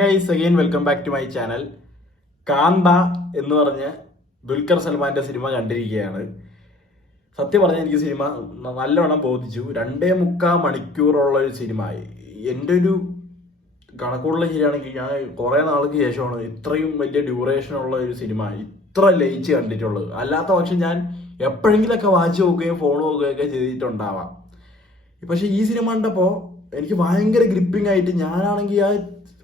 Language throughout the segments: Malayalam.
Guys again welcome back to my channel. Kantha എന്ന് പറഞ്ഞ ദുൽഖർ സൽമാന്റെ സിനിമ കണ്ടിരിക്കുകയാണ്. സത്യം പറഞ്ഞാൽ എനിക്ക് സിനിമ നല്ലവണ്ണം ബോധിച്ചു. 2.25 മണിക്കൂറുള്ള ഒരു സിനിമ. എൻ്റെ ഒരു കണക്കുള്ള ശരിയാണെങ്കിൽ ഞാൻ കുറേ നാൾക്ക് ശേഷമാണ് ഇത്രയും വലിയ ഡ്യൂറേഷൻ ഉള്ള ഒരു സിനിമ ഇത്ര ലയിച്ച് കണ്ടിട്ടുള്ളത്. അല്ലാത്ത പക്ഷെ ഞാൻ എപ്പോഴെങ്കിലൊക്കെ വാച്ച് നോക്കുകയും ഫോൺ നോക്കുകയൊക്കെ ചെയ്തിട്ടുണ്ടാവാം. പക്ഷെ ഈ സിനിമ കണ്ടപ്പോൾ എനിക്ക് ഭയങ്കര ഗ്രിപ്പിംഗ് ആയിട്ട് ഞാനാണെങ്കിൽ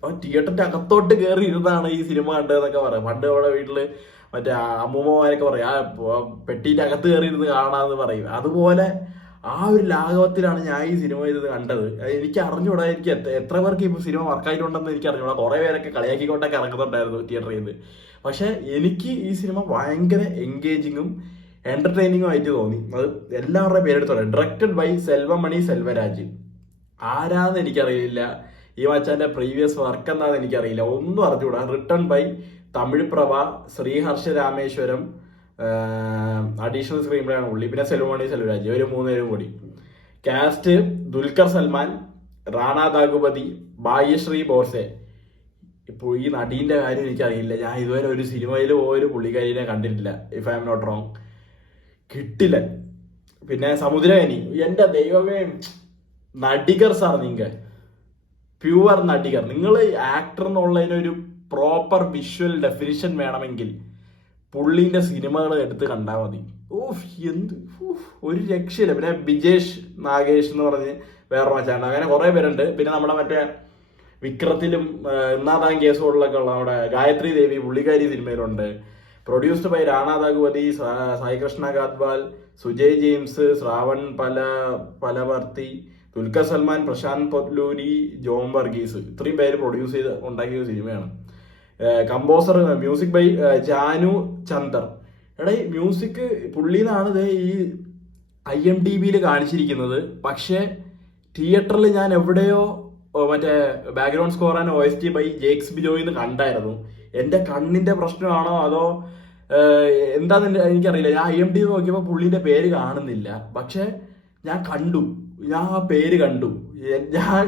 ആ തിയേറ്ററിന്റെ അകത്തോട്ട് കയറി ഇരുന്നാണ് ഈ സിനിമ കണ്ടതെന്നൊക്കെ പറയാം. പണ്ട് അവിടെ വീട്ടില് മറ്റേ അമ്മൂമ്മമാരൊക്കെ പറയും ആ പെട്ടിന്റെ അകത്ത് കയറി ഇരുന്ന് കാണാന്ന് പറയും. അതുപോലെ ആ ഒരു ലാഘവത്തിലാണ് ഞാൻ ഈ സിനിമ ഇരുന്ന് കണ്ടത്. എനിക്ക് അറിഞ്ഞൂടാ, എനിക്ക് എത്ര പേർക്ക് ഇപ്പൊ സിനിമ വർക്കായിട്ടുണ്ടെന്ന് എനിക്ക് അറിഞ്ഞൂടാ. കുറെ പേരൊക്കെ കളിയാക്കിക്കൊണ്ടൊക്കെ ഇറങ്ങുന്നുണ്ടായിരുന്നു തിയേറ്ററിൽ നിന്ന്. പക്ഷെ എനിക്ക് ഈ സിനിമ ഭയങ്കര എൻഗേജിങ്ങും എന്റർടൈനിങ്ങും ആയിട്ട് തോന്നി. അത് എല്ലാവരുടെയും പേരെടുത്തോളെ. Directed by Selvamani Selvaraj. ആരാന്ന് എനിക്കറിയില്ല. ഈ മച്ചാന്റെ പ്രീവിയസ് വർക്ക് എന്താന്ന് എനിക്കറിയില്ല, ഒന്നും അറിഞ്ഞുകൂടാ. Written by Tamizh Prabha, Sriharsha Rameshwaram, additional screenplay ആണ് പുള്ളി. പിന്നെ സെൽവമണി സെൽവരാജ്, ഒരു 3 പേരും കൂടി. കാസ്റ്റ് ദുൽഖർ സൽമാൻ, റാണ ദാഗുപതി, ഭാഗ്യശ്രീ ബോർസെ. ഇപ്പോൾ ഈ നടീന്റെ കാര്യം എനിക്കറിയില്ല. ഞാൻ ഇതുവരെ ഒരു സിനിമയിൽ ഒരു പുള്ളിക്കാരിനെ കണ്ടിട്ടില്ല, if I am not wrong. കിട്ടില്ല. പിന്നെ സമുദ്രകനി, എന്റെ ദൈവമേ, നടികർ സാർ, നിങ്ങൾ പ്യുവർ നടികർ. നിങ്ങൾ ആക്ടർ എന്നുള്ളതിനൊരു പ്രോപ്പർ വിഷ്വൽ ഡെഫിനിഷൻ വേണമെങ്കിൽ പുള്ളിന്റെ സിനിമകൾ എടുത്ത് കണ്ടാൽ മതി. ഓഫ്, എന്ത് ഒരു രക്ഷയില്ല. പിന്നെ ബിജേഷ് നാഗേഷ് എന്ന് പറഞ്ഞ് വേറെ മച്ചാണ്ട്, അങ്ങനെ കുറെ പേരുണ്ട്. പിന്നെ നമ്മുടെ മറ്റേ വിക്രത്തിലും ഒന്നാതാം കേസുകളിലൊക്കെ ഉള്ള നമ്മുടെ ഗായത്രി ദേവി, പുള്ളിക്കാരി സിനിമയിലുണ്ട്. Produced by Rana Daggubati, Saikrishna Gadwal, Sujay James, Shravan Palavarthi, Dulquer Salmaan, Prashanth Potluri, John Varghese. ഇത്രയും പേര് പ്രൊഡ്യൂസ് ചെയ്ത് ഉണ്ടാക്കിയ സിനിമയാണ്. Composer, music by Jhanu Chanthar. എടാ, ഈ മ്യൂസിക് പുള്ളിന്നാണ് ഈ IMDb കാണിച്ചിരിക്കുന്നത്. പക്ഷേ തിയേറ്ററിൽ ഞാൻ എവിടെയോ മറ്റേ background score and OST by Jakes ബിജോയിന്ന് കണ്ടായിരുന്നു. എൻ്റെ കണ്ണിന്റെ പ്രശ്നമാണോ അതോ എന്താന്ന് എനിക്കറിയില്ല. ഞാൻ IMDb നോക്കിയപ്പോൾ പുള്ളിന്റെ പേര് കാണുന്നില്ല. പക്ഷെ ഞാൻ ആ പേര് കണ്ടു. ഞാൻ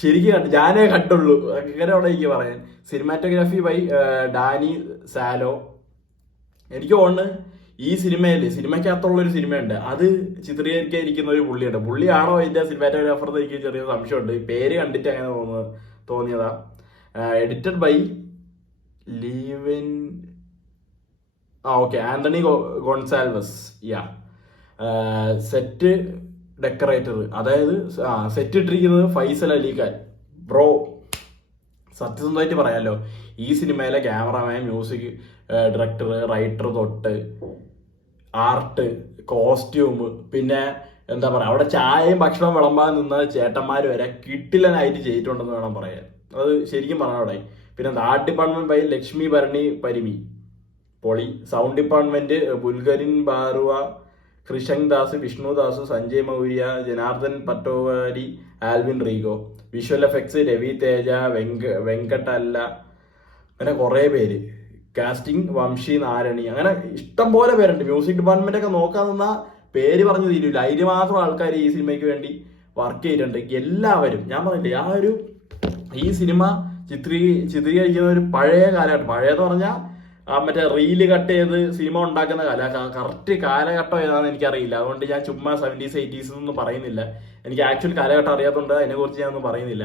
ശരിക്കും കണ്ടു, ഞാനേ കണ്ടുള്ളൂ. അങ്ങനെ അവിടെ എനിക്ക് പറയാൻ. Cinematography by Danny Salo. എനിക്ക് തോന്നുന്നു ഈ സിനിമയ്ക്കകത്തുള്ള ഒരു സിനിമയുണ്ട്, അത് ചിത്രീകരിക്കാതിരിക്കുന്ന ഒരു പുള്ളിയുണ്ട്. പുള്ളിയാണോ ഇതിന്റെ സിനിമാറ്റോഗ്രാഫർ എന്ന് എനിക്ക് ചെറിയ സംശയമുണ്ട്. പേര് കണ്ടിട്ട് അങ്ങനെ തോന്നിയതാ. Edited by Leevan Antony Gonsalves. Set decorator, അതായത് സെറ്റ് ഇട്ടിരിക്കുന്നത് ഫൈസൽ അലിഖാൻ. ബ്രോ, സത്യസന്ധമായിട്ട് പറയാലോ, ഈ സിനിമയിലെ ക്യാമറമാൻ, മ്യൂസിക് ഡയറക്ടർ, റൈറ്റർ തൊട്ട് ആർട്ട്, കോസ്റ്റ്യൂം, പിന്നെ എന്താ പറയാ, അവിടെ ചായയും ഭക്ഷണവും വിളമ്പാൻ നിന്ന ചേട്ടന്മാർ വരെ കിട്ടിലനായിട്ട് ചെയ്തിട്ടുണ്ടെന്ന് വേണം പറയാൻ. അത് ശരിക്കും പറഞ്ഞ അവിടെ. പിന്നെ art department by Lakshmi Bharani Parimi, പൊളി. Sound department Bulgarin Barua, Krishang Das, Vishnudas, Sanjay Maurya, Janardhan Pattowari, Alwin Rego. Visual effects Ravi Teja, വെങ്കട്ടല്ല, അങ്ങനെ കുറെ പേര്. കാസ്റ്റിംഗ് വംശി നാരണി, അങ്ങനെ ഇഷ്ടം പോലെ പേരുണ്ട്. മ്യൂസിക് ഡിപ്പാർട്ട്മെന്റ് ഒക്കെ നോക്കാൻ നിന്ന പേര് പറഞ്ഞു തീരില്ല. അതിന് മാത്രം ആൾക്കാർ ഈ സിനിമയ്ക്ക് വേണ്ടി വർക്ക് ചെയ്തിട്ടുണ്ട്. എല്ലാവരും, ഞാൻ പറഞ്ഞില്ലേ, ഈ സിനിമ ചിത്രീകരിക്കുന്ന ഒരു പഴയ കാലഘട്ടം. പഴയെന്ന് പറഞ്ഞാൽ മറ്റേ റീല് കട്ട് ചെയ്ത് സിനിമ ഉണ്ടാക്കുന്ന കറക്റ്റ് കാലഘട്ടം ഏതാണെന്ന് എനിക്കറിയില്ല. അതുകൊണ്ട് ഞാൻ ചുമ്മാ 70s 80s ഒന്നും പറയുന്നില്ല. എനിക്ക് ആക്ച്വൽ കാലഘട്ടം അറിയാത്തതുകൊണ്ട് അതിനെക്കുറിച്ച് ഞാനൊന്നും പറയുന്നില്ല.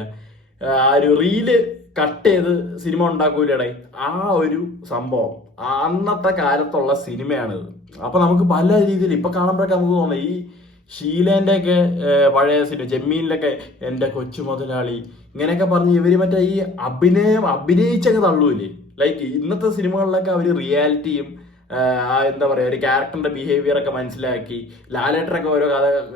ആ ഒരു റീല് കട്ട് ചെയ്ത് സിനിമ ഉണ്ടാക്കൂലേ, ആ ഒരു സംഭവം അന്നത്തെ കാലത്തുള്ള സിനിമയാണിത്. അപ്പൊ നമുക്ക് പല രീതിയിൽ ഇപ്പൊ കാണുമ്പോഴൊക്കെ നമുക്ക് തോന്നുന്നത് ഈ ഷീലേന്റെ ഒക്കെ പഴയ സിനിമ, ജമ്മീനിലൊക്കെ എന്റെ കൊച്ചു മുതലാളി, ഇങ്ങനെയൊക്കെ പറഞ്ഞ് ഇവര് മറ്റേ ഈ അഭിനയിച്ചൊക്കെ തള്ളൂല്ലേ. ലൈക്ക് ഇന്നത്തെ സിനിമകളിലൊക്കെ അവര് റിയാലിറ്റിയും എന്താ പറയാ, ഒരു ക്യാരക്ടറിന്റെ ബിഹേവിയർ ഒക്കെ മനസ്സിലാക്കി, ലാലേട്ടറൊക്കെ ഓരോ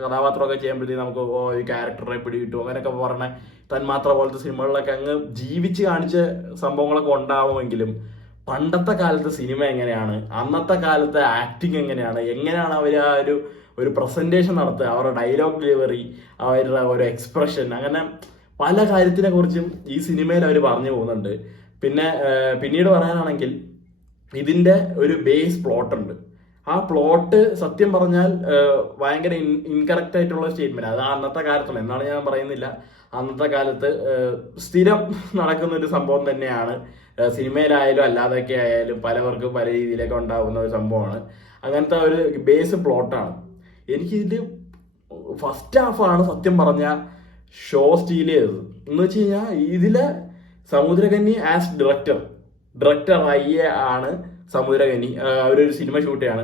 കഥാപാത്രമൊക്കെ ചെയ്യുമ്പോഴത്തേക്ക് നമുക്ക് ഒരു ക്യാരക്ടറെ പിടികിട്ടും, അങ്ങനെയൊക്കെ പറഞ്ഞ തന്മാത്ര പോലത്തെ സിനിമകളിലൊക്കെ അങ്ങ് ജീവിച്ച് കാണിച്ച സംഭവങ്ങളൊക്കെ ഉണ്ടാവുമെങ്കിലും പണ്ടത്തെ കാലത്തെ സിനിമ എങ്ങനെയാണ്, അന്നത്തെ കാലത്തെ ആക്ടിങ് എങ്ങനെയാണ് അവർ ആ ഒരു പ്രസന്റേഷൻ നടത്തുക, അവരുടെ ഡയലോഗ് ഡെലിവറി, അവരുടെ ഒരു എക്സ്പ്രഷൻ, അങ്ങനെ പല കാര്യത്തിനെ കുറിച്ചും ഈ സിനിമയിൽ അവർ പറഞ്ഞു പോകുന്നുണ്ട്. പിന്നെ പിന്നീട് പറയാനാണെങ്കിൽ ഇതിന്റെ ഒരു ബേസ് പ്ലോട്ട് ഉണ്ട്. ആ പ്ലോട്ട് സത്യം പറഞ്ഞാൽ ഭയങ്കര ഇൻകറക്റ്റ് ആയിട്ടുള്ള സ്റ്റേറ്റ്മെന്റ്. അത് അന്നത്തെ കാലത്തുള്ള, എന്നാണ് ഞാൻ പറയുന്നില്ല, അന്നത്തെ കാലത്ത് സ്ഥിരം നടക്കുന്ന ഒരു സംഭവം തന്നെയാണ്. സിനിമയിലായാലും അല്ലാതൊക്കെ ആയാലും പലവർക്കും പല രീതിയിലൊക്കെ ഉണ്ടാകുന്ന ഒരു സംഭവമാണ്. അങ്ങനത്തെ ഒരു ബേസ് പ്ലോട്ടാണ്. എനിക്കിത് ഫസ്റ്റ് ഹാഫാണ് സത്യം പറഞ്ഞ ഷോ സ്റ്റീൽ ചെയ്തത്. എന്ന് വെച്ച് കഴിഞ്ഞാൽ ഇതിലെ സമുദ്രകന്നി ആസ് ഡയറക്ടർ ആണ് സമുദ്രകന്നി. അവരൊരു സിനിമ ഷൂട്ട് ചെയ്യാണ്.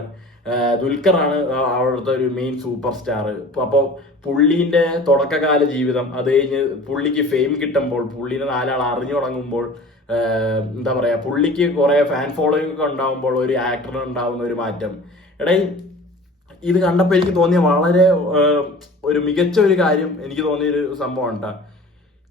ദുൽഖറാണ് അവിടുത്തെ ഒരു മെയിൻ സൂപ്പർ സ്റ്റാർ. അപ്പോൾ പുള്ളീന്റെ തുടക്കകാല ജീവിതം, അത് കഴിഞ്ഞ് പുള്ളിക്ക് ഫെയിം കിട്ടുമ്പോൾ, പുള്ളീനെ നാലാൾ അറിഞ്ഞു തുടങ്ങുമ്പോൾ, എന്താ പറയാ, പുള്ളിക്ക് കുറെ ഫാൻ ഫോളോയിങ് ഒക്കെ ഉണ്ടാകുമ്പോൾ ഒരു ആക്ടറിന് ഉണ്ടാവുന്ന ഒരു മാറ്റം. ഇത് കണ്ടപ്പോൾ എനിക്ക് തോന്നിയ വളരെ ഒരു മികച്ച ഒരു കാര്യം എനിക്ക് തോന്നിയൊരു സംഭവം ഉണ്ടാ.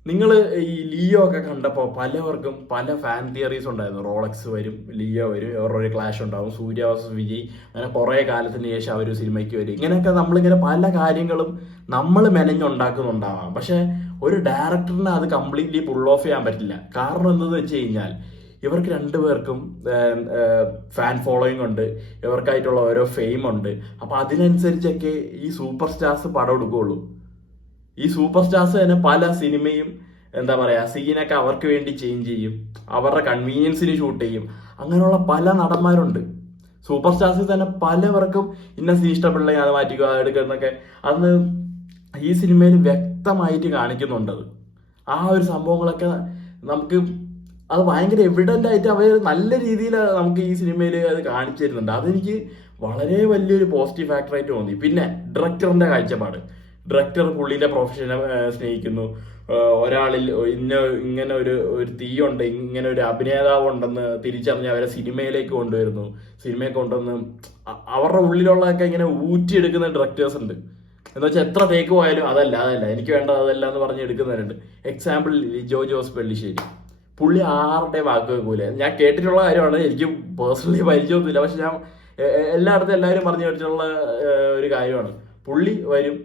നിങ്ങൾ ഈ ലിയോ ഒക്കെ കണ്ടപ്പോൾ പലവർക്കും പല ഫാൻ തിയറീസ് ഉണ്ടായിരുന്നു. റോളക്സ് വരും, ലിയോ വരും, അവരുടെ ക്ലാഷ് ഉണ്ടാവും, സൂര്യ വേഴ്സസ് വിജയ്, അങ്ങനെ കുറേ കാലത്തിന് ശേഷം അവർ സിനിമയ്ക്ക് വരും. ഇങ്ങനെയൊക്കെ നമ്മളിങ്ങനെ പല കാര്യങ്ങളും നമ്മൾ മെനഞ്ഞുണ്ടാക്കുന്നുണ്ടാവാം. പക്ഷെ ഒരു ഡയറക്ടറിന് അത് കംപ്ലീറ്റ്ലി പുൾ ഓഫ് ചെയ്യാൻ പറ്റില്ല. കാരണം എന്തെന്ന് വെച്ച് കഴിഞ്ഞാൽ ഇവർക്ക് രണ്ടുപേർക്കും ഫാൻ ഫോളോയിങ് ഉണ്ട്, ഇവർക്കായിട്ടുള്ള ഓരോ ഫെയിം ഉണ്ട്. അപ്പൊ അതിനനുസരിച്ചൊക്കെ ഈ സൂപ്പർ സ്റ്റാർസ് പടം എടുക്കുകയുള്ളൂ. ഈ സൂപ്പർ സ്റ്റാർസ് തന്നെ പല സിനിമയും എന്താ പറയാ സീനൊക്കെ അവർക്ക് വേണ്ടി ചേഞ്ച് ചെയ്യും, അവരുടെ കൺവീനിയൻസിന് ഷൂട്ട് ചെയ്യും. അങ്ങനെയുള്ള പല നടന്മാരുണ്ട്. സൂപ്പർ സ്റ്റാർസിൽ തന്നെ പലവർക്കും ഇന്ന സീൻ ഇഷ്ടപ്പെടില്ല, അത് മാറ്റിക്കുക, എടുക്കുന്നൊക്കെ അന്ന് ഈ സിനിമയിൽ വ്യക്തമായിട്ട് കാണിക്കുന്നുണ്ട്. ആ ഒരു സംഭവങ്ങളൊക്കെ നമുക്ക് അത് ഭയങ്കര എവിഡന്റ് ആയിട്ട് അവർ നല്ല രീതിയിൽ നമുക്ക് ഈ സിനിമയിൽ അത് കാണിച്ചു തരുന്നുണ്ട്. അതെനിക്ക് വളരെ വലിയൊരു പോസിറ്റീവ് ഫാക്ടറായിട്ട് തോന്നി. പിന്നെ ഡയറക്ടറിന്റെ കാഴ്ചപ്പാട്, ഡയറക്ടർ പുള്ളിന്റെ പ്രൊഫഷനെ സ്നേഹിക്കുന്നു. ഒരാളിൽ ഇങ്ങനെ ഒരു തീയുണ്ട്, ഇങ്ങനെ ഒരു അഭിനേതാവ് ഉണ്ടെന്ന് തിരിച്ചറിഞ്ഞ് അവരെ സിനിമയിലേക്ക് കൊണ്ടുവരുന്നു. സിനിമയെ കൊണ്ടുവന്ന് അവരുടെ ഉള്ളിലുള്ളതൊക്കെ ഇങ്ങനെ ഊറ്റിയെടുക്കുന്ന ഡയറക്ടേഴ്സ് ഉണ്ട്. എന്ന് വെച്ചാൽ എത്ര തേക്ക് പോയാലും അതല്ല എനിക്ക് വേണ്ട അതല്ല എന്ന് പറഞ്ഞ് എടുക്കുന്നവരുണ്ട്. എക്സാമ്പിൾ ജോസ് പെല്ലിശ്ശേരി. പുള്ളി ആരുടെ വാക്ക് വെക്കൂല. ഞാൻ കേട്ടിട്ടുള്ള കാര്യമാണ്, എനിക്ക് പേഴ്സണലി പരിചയമൊന്നുമില്ല, പക്ഷെ ഞാൻ എല്ലായിടത്തും എല്ലാവരും പറഞ്ഞു കേട്ടിട്ടുള്ള ഒരു കാര്യമാണ്. പുള്ളി വരും,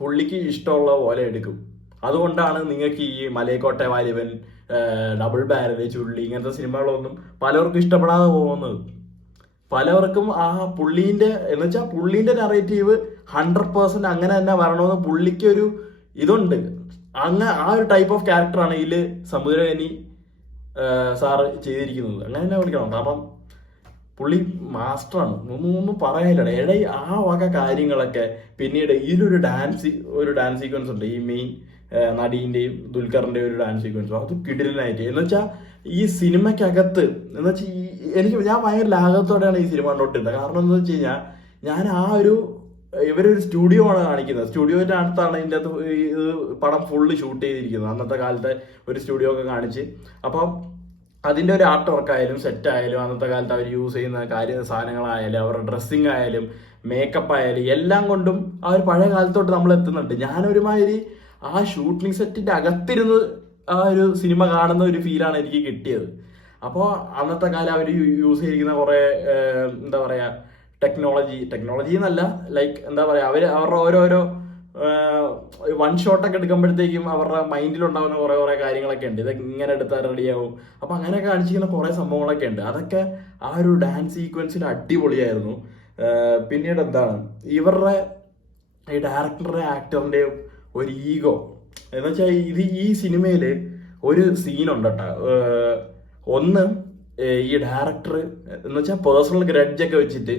പുള്ളിക്ക് ഇഷ്ടമുള്ള പോലെ എടുക്കും. അതുകൊണ്ടാണ് നിങ്ങൾക്ക് ഈ മലയക്കോട്ടെ വാലിബൻ, ഡബിൾ ബാരൽ, ചുള്ളി ഇങ്ങനത്തെ സിനിമകളൊന്നും പലർക്കും ഇഷ്ടപ്പെടാതെ പോകുന്നത്. പലവർക്കും ആ പുള്ളീന്റെ എന്ന് വെച്ചാൽ പുള്ളീന്റെ നറേറ്റീവ് 100% അങ്ങനെ തന്നെ വരണമെന്ന് പുള്ളിക്കൊരു ഇതുണ്ട്. ആ ഒരു ടൈപ്പ് ഓഫ് ക്യാരക്ടറാണ് ഇതിൽ സമുദ്രകനി സാറ് ചെയ്തിരിക്കുന്നത്. അങ്ങനെ തന്നെ വിളിക്കണം. അപ്പം പുള്ളി മാസ്റ്ററാണ്, ഒന്നും പറയാനില്ല. ആ വക കാര്യങ്ങളൊക്കെ. പിന്നീട് ഇതിലൊരു ഡാൻസ് സീക്വൻസ് ഉണ്ട്, ഈ മെയിൻ നടീന്റെയും ദുൽഖറിന്റെയും ഒരു ഡാൻസ് സീക്വൻസ്. അത് കിടിലനായിട്ട് എന്ന് വെച്ചാൽ ഈ സിനിമയ്ക്കകത്ത് എന്ന് വെച്ചാൽ ഞാൻ ഭയങ്കര ലാഘവത്തോടെയാണ് ഈ സിനിമ കണ്ടോണ്ടിരുന്നത്. കാരണം എന്താ വെച്ച് കഴിഞ്ഞാൽ ഞാൻ ഇവരൊരു സ്റ്റുഡിയോ ആണ് കാണിക്കുന്നത്. സ്റ്റുഡിയോയുടെ അടുത്താണ് ഇതിൻ്റെ അകത്ത് ഇത് പടം ഫുള്ള് ഷൂട്ട് ചെയ്തിരിക്കുന്നത്. അന്നത്തെ കാലത്തെ ഒരു സ്റ്റുഡിയോ ഒക്കെ കാണിച്ച്. അപ്പം അതിൻ്റെ ഒരു ആർട്ട് വർക്ക് ആയാലും സെറ്റ് ആയാലും അന്നത്തെ കാലത്ത് അവർ യൂസ് ചെയ്യുന്ന സാധനങ്ങളായാലും അവരുടെ ഡ്രസ്സിങ് ആയാലും മേക്കപ്പ് ആയാലും എല്ലാം കൊണ്ടും ആ ഒരു പഴയ കാലത്തോട്ട് നമ്മൾ എത്തുന്നുണ്ട്. ഞാനൊരുമാതിരി ആ ഷൂട്ടിംഗ് സെറ്റിന്റെ അകത്തിരുന്ന് ആ ഒരു സിനിമ കാണുന്ന ഒരു ഫീലാണ് എനിക്ക് കിട്ടിയത്. അപ്പോൾ അന്നത്തെ കാലം അവർ യൂസ് ചെയ്തിരിക്കുന്ന കുറെ എന്താ പറയാ ടെക്നോളജി എന്നല്ല, ലൈക്ക് എന്താ പറയാ അവരുടെ ഓരോരോ വൺ ഷോട്ടൊക്കെ എടുക്കുമ്പോഴത്തേക്കും അവരുടെ മൈൻഡിലുണ്ടാകുന്ന കുറെ കാര്യങ്ങളൊക്കെ ഉണ്ട്. ഇത് ഇങ്ങനെ എടുത്താൽ റെഡിയാവും. അപ്പൊ അങ്ങനെയൊക്കെ കാണിച്ചിരിക്കുന്ന കുറെ സംഭവങ്ങളൊക്കെ ഉണ്ട്. അതൊക്കെ ആ ഒരു ഡാൻസ് സീക്വൻസിൽ അടിപൊളിയായിരുന്നു. പിന്നീട് എന്താണ് ഇവരുടെ ഈ ഡയറക്ടറുടെ ആക്ടറിന്റെയും ഒരു ഈഗോ എന്ന് വെച്ചാൽ ഈ സിനിമയിൽ ഒരു സീനുണ്ട് കേട്ടോ. ഒന്ന് ഈ ഡയറക്ടർ എന്ന് വെച്ചാൽ പേഴ്സണൽ ഗ്രഡ്ജൊക്കെ വെച്ചിട്ട്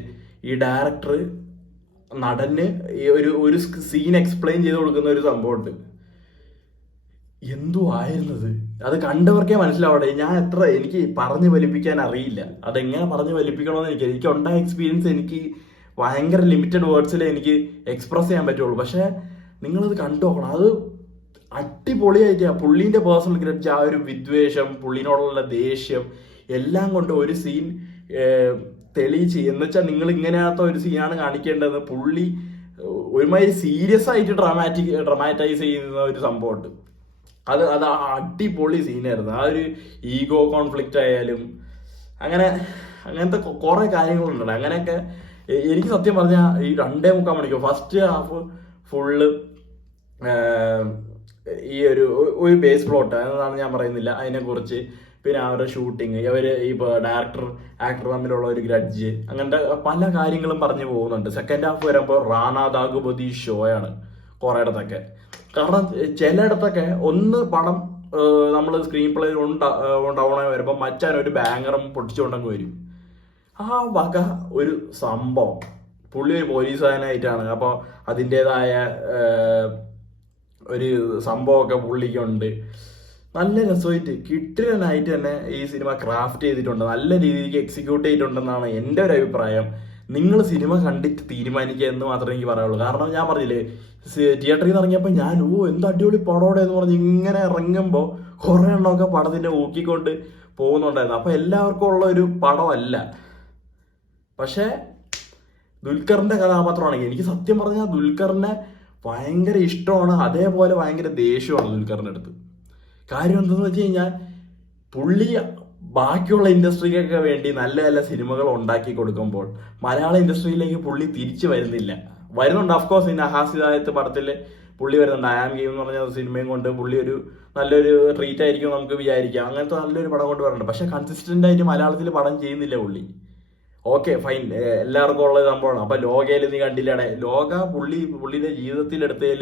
ഈ ഡയറക്ടർ നടന് ഒരു സീൻ എക്സ്പ്ലെയിൻ ചെയ്ത് കൊടുക്കുന്ന ഒരു സംഭവമുണ്ട്. എന്തോ ആയിരുന്നത് അത് കണ്ടവർക്കേ മനസ്സിലാവട്ടെ. എനിക്ക് പറഞ്ഞു ഫലിപ്പിക്കാൻ അറിയില്ല. അതെങ്ങനെ പറഞ്ഞു ഫലിപ്പിക്കണമെന്ന് എനിക്ക് ഉണ്ടായ എക്സ്പീരിയൻസ് എനിക്ക് ഭയങ്കര ലിമിറ്റഡ് വേർഡ്സിലേ എനിക്ക് എക്സ്പ്രസ് ചെയ്യാൻ പറ്റുള്ളൂ. പക്ഷെ നിങ്ങളത് കണ്ടു നോക്കണം. അത് അടിപൊളിയായിട്ട് പുള്ളീന്റെ പേഴ്സണൽ ഗ്രഡ്ജ്, ആ ഒരു വിദ്വേഷം, പുള്ളീനോടുള്ള ദേഷ്യം എല്ലാം കൊണ്ട് ഒരു സീൻ തെളിയിച്ച് എന്ന് വെച്ചാൽ നിങ്ങൾ ഇങ്ങനത്തെ ഒരു സീനാണ് കാണിക്കേണ്ടതെന്ന് പുള്ളി ഒരുമാതിരി സീരിയസ് ആയിട്ട് ഡ്രമാറ്റൈസ് ചെയ്യുന്ന ഒരു സംഭവമുണ്ട്. അത് അടിപൊളി സീനായിരുന്നു. ആ ഒരു ഈഗോ കോൺഫ്ലിക്റ്റ് ആയാലും അങ്ങനത്തെ കുറെ കാര്യങ്ങളുണ്ടല്ലോ. അങ്ങനെയൊക്കെ എനിക്ക് സത്യം പറഞ്ഞാൽ ഈ 2.25 മണിക്കൂർ ഫസ്റ്റ് ഹാഫ് ഫുള്ള് ഈ ഒരു ബേസ് പ്ലോട്ട് അതെന്നാണ് ഞാൻ പറയുന്നില്ല അതിനെക്കുറിച്ച്, പിന്നെ അവരുടെ ഷൂട്ടിങ്, ഇവർ ഇപ്പോൾ ഡയറക്ടർ ആക്ടർ തമ്മിലുള്ള ഒരു ഗ്രഡ്ജ്, അങ്ങനത്തെ പല കാര്യങ്ങളും പറഞ്ഞു പോകുന്നുണ്ട്. സെക്കൻഡ് ഹാഫ് വരുമ്പോൾ റാണ ദാഗുപതി ഷോയാണ് കുറേ ഇടത്തൊക്കെ. കാരണം ചിലയിടത്തൊക്കെ ഒന്ന് പടം നമ്മൾ സ്ക്രീൻ പ്ലേ ഉണ്ടാവണേ വരുമ്പോൾ മച്ചാനൊരു ബാങ്ങറും പൊട്ടിച്ചുകൊണ്ടങ്ങ് വരും. ആ വക ഒരു സംഭവം. പുള്ളി ഒരു പോലീസുകാരനായിട്ടാണ്, അപ്പോൾ അതിൻ്റെതായ ഒരു സംഭവമൊക്കെ പുള്ളിക്കുണ്ട്. നല്ല രസമായിട്ട് കിട്ടിനായിട്ട് തന്നെ ഈ സിനിമ ക്രാഫ്റ്റ് ചെയ്തിട്ടുണ്ട്, നല്ല രീതിക്ക് എക്സിക്യൂട്ട് ചെയ്തിട്ടുണ്ടെന്നാണ് എൻ്റെ ഒരു അഭിപ്രായം. നിങ്ങൾ സിനിമ കണ്ടിട്ട് തീരുമാനിക്കുക എന്ന് മാത്രമേ എനിക്ക് പറയുള്ളൂ. കാരണം ഞാൻ പറഞ്ഞില്ലേ, തിയേറ്ററിൽ നിന്ന് ഇറങ്ങിയപ്പോൾ ഞാൻ എന്ത് അടിപൊളി പടോടെ എന്ന് പറഞ്ഞ് ഇങ്ങനെ ഇറങ്ങുമ്പോൾ കുറേ എണ്ണമൊക്കെ പടത്തിൻ്റെ ഊക്കിക്കൊണ്ട് പോകുന്നുണ്ടായിരുന്നു. അപ്പോൾ എല്ലാവർക്കും ഉള്ള ഒരു പടമല്ല. പക്ഷേ ദുൽഖറിൻ്റെ കഥാപാത്രമാണെങ്കിൽ എനിക്ക് സത്യം പറഞ്ഞാൽ ദുൽഖറിനെ ഭയങ്കര ഇഷ്ടമാണ്, അതേപോലെ ഭയങ്കര ദേഷ്യമാണ് ദുൽഖറിൻ്റെ അടുത്ത്. കാര്യം എന്തെന്ന് വെച്ച് കഴിഞ്ഞാൽ പുള്ളി ബാക്കിയുള്ള ഇൻഡസ്ട്രിക്കൊക്കെ വേണ്ടി നല്ല നല്ല സിനിമകൾ ഉണ്ടാക്കി കൊടുക്കുമ്പോൾ മലയാള ഇൻഡസ്ട്രിയിലേക്ക് പുള്ളി തിരിച്ചു വരുന്നുണ്ട്. അഫ്കോഴ്സ് ഇന്ന് ഹാസ്യദായത്ത് പടത്തിൽ പുള്ളി വരുന്നുണ്ട്. ഐ ആം ഗെയിം എന്ന് പറഞ്ഞ സിനിമയും കൊണ്ട് പുള്ളി ഒരു നല്ലൊരു ട്രീറ്റ് ആയിരിക്കും നമുക്ക് വിചാരിക്കാം. അങ്ങനത്തെ നല്ലൊരു പടം കൊണ്ട് വരുന്നുണ്ട്. പക്ഷെ കൺസിസ്റ്റന്റ് ആയിട്ട് മലയാളത്തിൽ പടം ചെയ്യുന്നില്ല പുള്ളി. ഓക്കെ ഫൈൻ, എല്ലാവർക്കും ഉള്ള സംഭവമാണ്. അപ്പൊ ലോകയിൽ നീ കണ്ടില്ലടെ, ലോക പുള്ളിയുടെ ജീവിതത്തിൽ എടുത്തതിൽ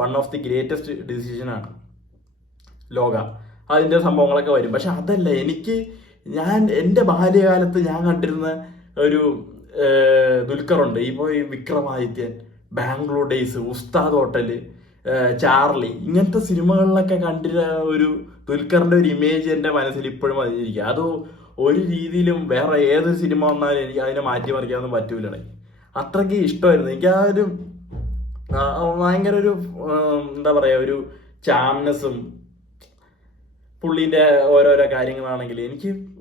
വൺ ഓഫ് ദി ഗ്രേറ്റസ്റ്റ് ഡിസിഷനാണ് ലോക. അതിന്റെ സംഭവങ്ങളൊക്കെ വരും. പക്ഷെ അതല്ല, എൻ്റെ ബാല്യകാലത്ത് ഞാൻ കണ്ടിരുന്ന ഒരു ദുൽഖറുണ്ട്. ഇപ്പോൾ ഈ വിക്രമാദിത്യൻ, ബാംഗ്ലൂർ ഡേയ്സ്, ഉസ്താദ് ഹോട്ടൽ, ചാർലി, ഇങ്ങനത്തെ സിനിമകളിലൊക്കെ കണ്ടിരുന്ന ഒരു ദുൽഖറിന്റെ ഒരു ഇമേജ് എൻ്റെ മനസ്സിൽ ഇപ്പോഴും പതിഞ്ഞിരിക്കുക. അത് ഒരു രീതിയിലും വേറെ ഏതൊരു സിനിമ വന്നാലും എനിക്ക് അതിനെ മാറ്റിമറിക്കാനൊന്നും പറ്റൂലേ. അത്രയ്ക്ക് ഇഷ്ടമായിരുന്നു എനിക്ക്. ആ ഒരു ഭയങ്കര ഒരു എന്താ പറയാ, ഒരു ചാംനെസ്സും പുള്ളിന്റെ ഓരോരോ കാര്യങ്ങളാണെങ്കിൽ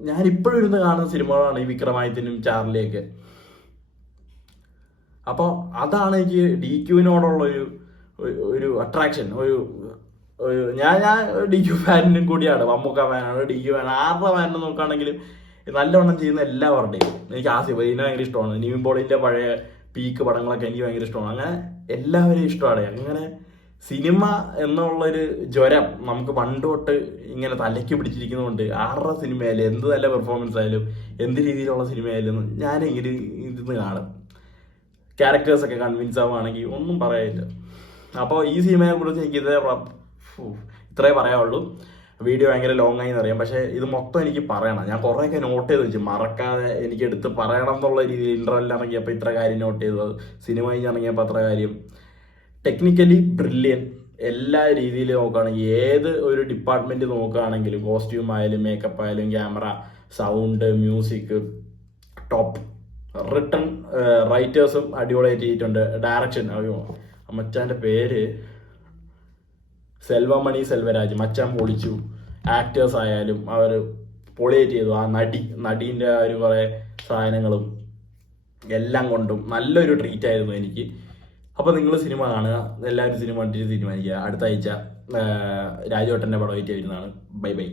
ഞാൻ ഇപ്പോഴും ഇരുന്ന് കാണുന്ന സിനിമകളാണ് ഈ വിക്രമാദിത്യനും ചാർലിയൊക്കെ. അപ്പോൾ അതാണ് എനിക്ക് DQവിനോടുള്ള ഒരു അട്രാക്ഷൻ. ഞാൻ DQ ഫാനും കൂടിയാണ്, മമ്മൂക്ക ഫാനാണ്, DQ ഫാൻ, ആരുടെ ഫാനെന്ന് നോക്കുകയാണെങ്കിലും നല്ലവണ്ണം ചെയ്യുന്ന എല്ലാവരുടെയും എനിക്ക് ആസിഫ് അലീനെ ഭയങ്കര ഇഷ്ടമാണ്. നിവിൻ പോളിന്റെ പഴയ പീക്ക് പടങ്ങളൊക്കെ എനിക്ക് ഭയങ്കര ഇഷ്ടമാണ്. അങ്ങനെ എല്ലാവരെയും ഇഷ്ടമാണ്. അങ്ങനെ സിനിമ എന്നുള്ളൊരു ജ്വരം നമുക്ക് പണ്ട് തൊട്ട് ഇങ്ങനെ തലയ്ക്ക് പിടിച്ചിരിക്കുന്നതുകൊണ്ട് ആരുടെ സിനിമയായാലും എന്ത് നല്ല പെർഫോമൻസ് ആയാലും എന്ത് രീതിയിലുള്ള സിനിമയായാലും ഞാൻ ഇങ്ങനെ ഇരുന്ന് കാണും. ക്യാരക്ടേഴ്സൊക്കെ കൺവിൻസ് ആവുകയാണെങ്കിൽ ഒന്നും പറയാനില്ല. അപ്പോൾ ഈ സിനിമയെ കുറിച്ച് എനിക്ക് ഇത്രേ പറയാനുള്ളൂ. വീഡിയോ ഭയങ്കര ലോങ് ആയി എന്നറിയാം, പക്ഷേ ഇത് മൊത്തം എനിക്ക് പറയണം. ഞാൻ കുറേയൊക്കെ നോട്ട് ചെയ്ത് വെച്ചു, മറക്കാതെ എനിക്ക് എടുത്ത് പറയണം എന്നുള്ള രീതിയിൽ. ഇന്റർവെല്ലിൽ ഇറങ്ങിയപ്പോൾ ഇത്ര കാര്യം നോട്ട് ചെയ്തത്, സിനിമ കഴിഞ്ഞ് ഇറങ്ങിയപ്പോൾ അത്ര കാര്യം. Technically brilliant. എല്ലാ രീതിയിൽ നോക്കുകയാണെങ്കിൽ, ഏത് ഒരു ഡിപ്പാർട്ട്മെന്റ് നോക്കുകയാണെങ്കിലും, കോസ്റ്റ്യൂം ആയാലും മേക്കപ്പ് ആയാലും camera, sound, music top. Written റൈറ്റേഴ്സും അടിപൊളിയായിട്ട് ചെയ്തിട്ടുണ്ട്. ഡയറക്ഷൻ, മച്ചാൻ്റെ പേര് സെൽവമണി സെൽവരാജ്, മച്ചാൻ പൊളിച്ചു. ആക്ടേഴ്സ് ആയാലും അവർ പൊളിയായിട്ട് ചെയ്തു. ആ നടീൻ്റെ ആ ഒരു കുറേ സാധനങ്ങളും എല്ലാം കൊണ്ടും നല്ലൊരു ട്രീറ്റ് ആയിരുന്നു എനിക്ക്. അപ്പോൾ നിങ്ങൾ സിനിമ കാണുക, എല്ലാവരും സിനിമ കണ്ടിട്ട് തീരുമാനിക്കുക. അടുത്ത ആഴ്ച രാജുവേട്ടൻ്റെ പടമായിട്ട് വരുന്നതാണ്. Bye bye.